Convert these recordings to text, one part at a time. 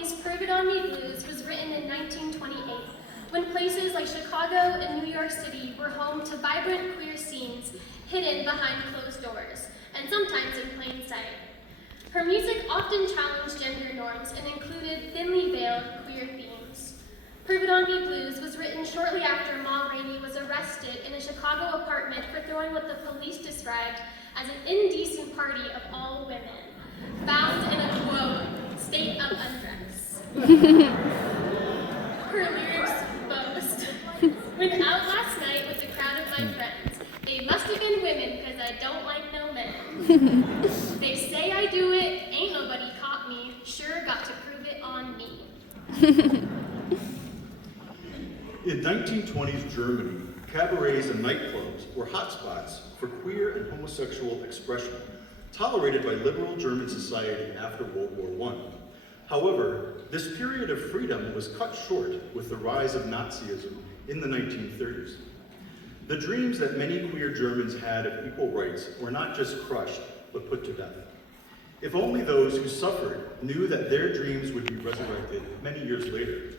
Tony's Prove It On Me Blues was written in 1928, when places like Chicago and New York City were home to vibrant queer scenes hidden behind closed doors, and sometimes in plain sight. Her music often challenged gender norms and included thinly veiled queer themes. Prove It On Me Blues was written shortly after Ma Rainey was arrested in a Chicago apartment for throwing what the police described as an indecent party of all women, found in a, quote, state of undress. Her lyrics boast, "Went out last night with a crowd of my friends. They must have been women, because I don't like no men. They say I do it, ain't nobody caught me, sure got to prove it on me." In 1920s Germany, cabarets and nightclubs were hotspots for queer and homosexual expression, tolerated by liberal German society after World War I. However, this period of freedom was cut short with the rise of Nazism in the 1930s. The dreams that many queer Germans had of equal rights were not just crushed, but put to death. If only those who suffered knew that their dreams would be resurrected many years later.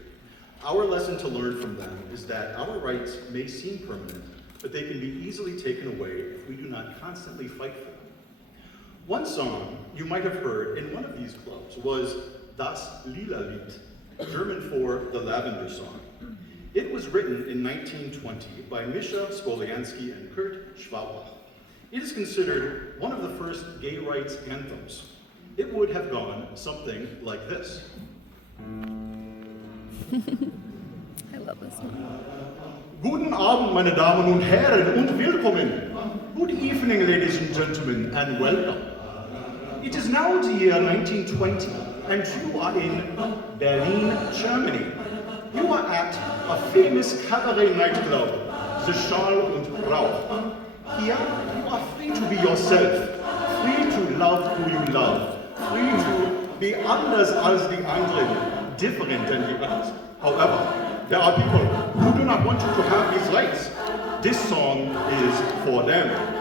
Our lesson to learn from them is that our rights may seem permanent, but they can be easily taken away if we do not constantly fight for them. One song you might have heard in one of these clubs was Das Lila Lied, German for the Lavender song. It was written in 1920 by Misha Spolyansky and Kurt Schwabach. It is considered one of the first gay rights anthems. It would have gone something like this. I love this one. Guten Abend, meine Damen und Herren, und willkommen. Good evening, ladies and gentlemen, and welcome. It is now the year 1920, and you are in Berlin, Germany. You are at a famous cabaret nightclub, the Schal und Rauch. Here, you are free to be yourself, free to love who you love, free to be anders als die anderen, different than the others. However, there are people who do not want you to have these rights. This song is for them.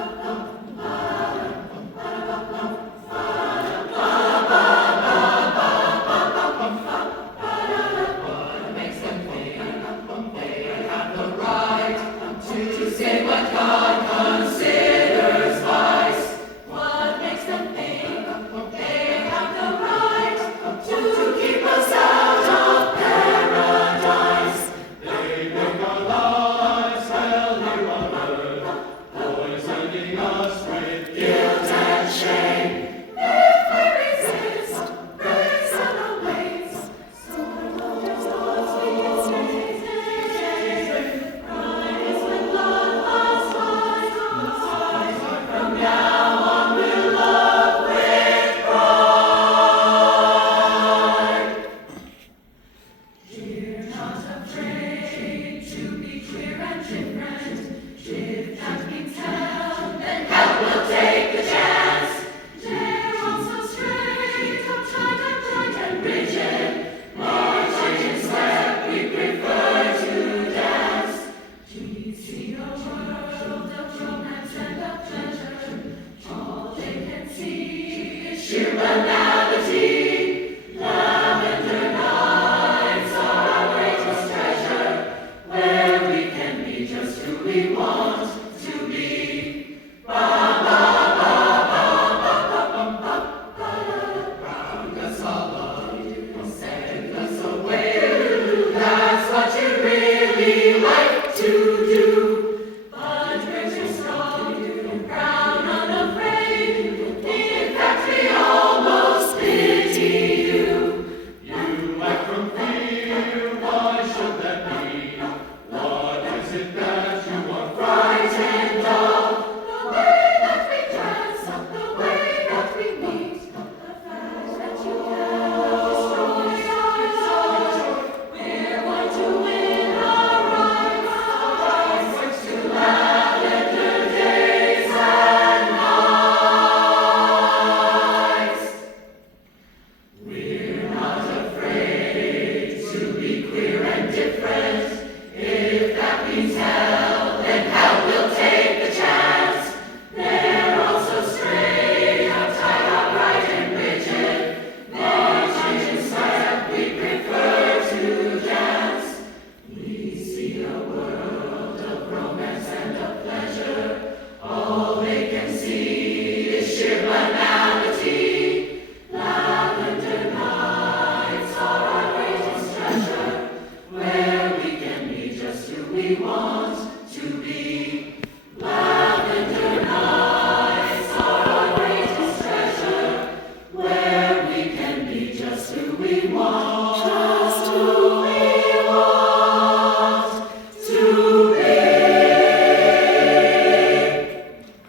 want to be